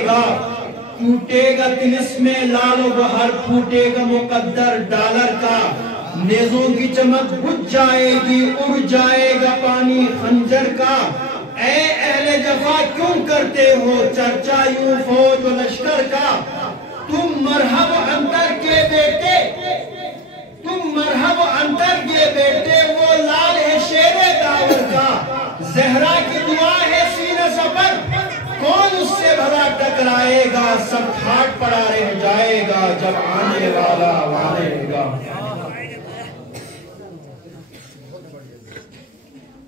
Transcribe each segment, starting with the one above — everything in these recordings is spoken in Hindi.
टूटेगा तिलिस्मे लालो बहर, फूटेगा मुकद्दर डॉलर का, नेजों की चमक बुझ जाएगी, उड़ जाएगा पानी खंजर का। ऐ अहले जफा क्यों करते हो चर्चा यूं फौज व लश्कर का। तुम मरहब अंतर के बेटे, तुम मरहब अंतर के बेटे, वो लाल है शेरे दावर का। जहरा की दुआ है सीने सफर, कौन उससे भला टकराएगा। सब ठाट पड़ा रह जाएगा जब आने वाला आएगा।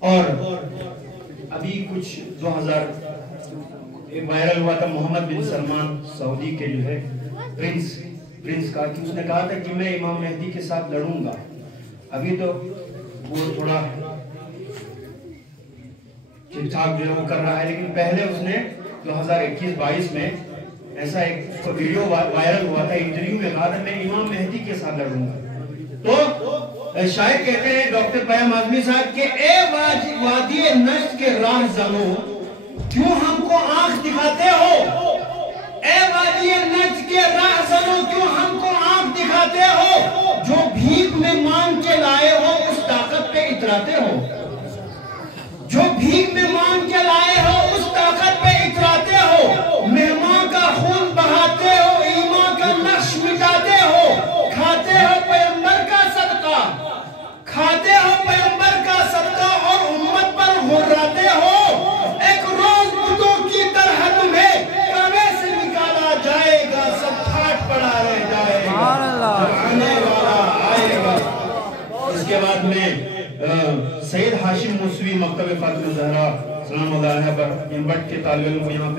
और अभी कुछ 2000 वायरल हुआ था मोहम्मद बिन सलमान सऊदी के जो है प्रिंस का, कि उसने कहा था कि मैं इमाम मेहदी के साथ लड़ूंगा। अभी तो वो थोड़ा ठीक ठाक जो है वो कर रहा है, लेकिन पहले उसने 2021-22 में ऐसा एक वीडियो वायरल हुआ था, इंटरव्यू में कहा था मैं इमाम मेहदी के साथ लड़ूंगा। तो शायद कहते हैं डॉक्टर पयाम आजमी साहब के ए वादी नश्त के राह जनो, क्यों हमको आंख दिखाते हो। ए वादी नश्त के राह जनो, क्यों हमको आंख दिखाते हो। जो भीख में मांग के लाए हो उस ताकत पे इतराते हो, जो भीख में मांग के लाए हो उस ताकत पे इतराते हो। मेहमान का खून बहाते हो, ईमान का नक्श मिटाते हो। खाते हो पैगंबर का सदका, खाते हो पैगंबर का सदका और उम्मत पर हुर्राते हो। एक रोज बुतों की तरह तुम्हें काबे से निकाला जाएगा, सब ठाट पड़ा रह जाएगा, आने वाला आएगा। इसके बाद में सैयद हाशिम मुसवी मकतब फातिमा ज़हरा सलाम अलैहा पर इम्बट के तालिब इल्म को यहाँ पे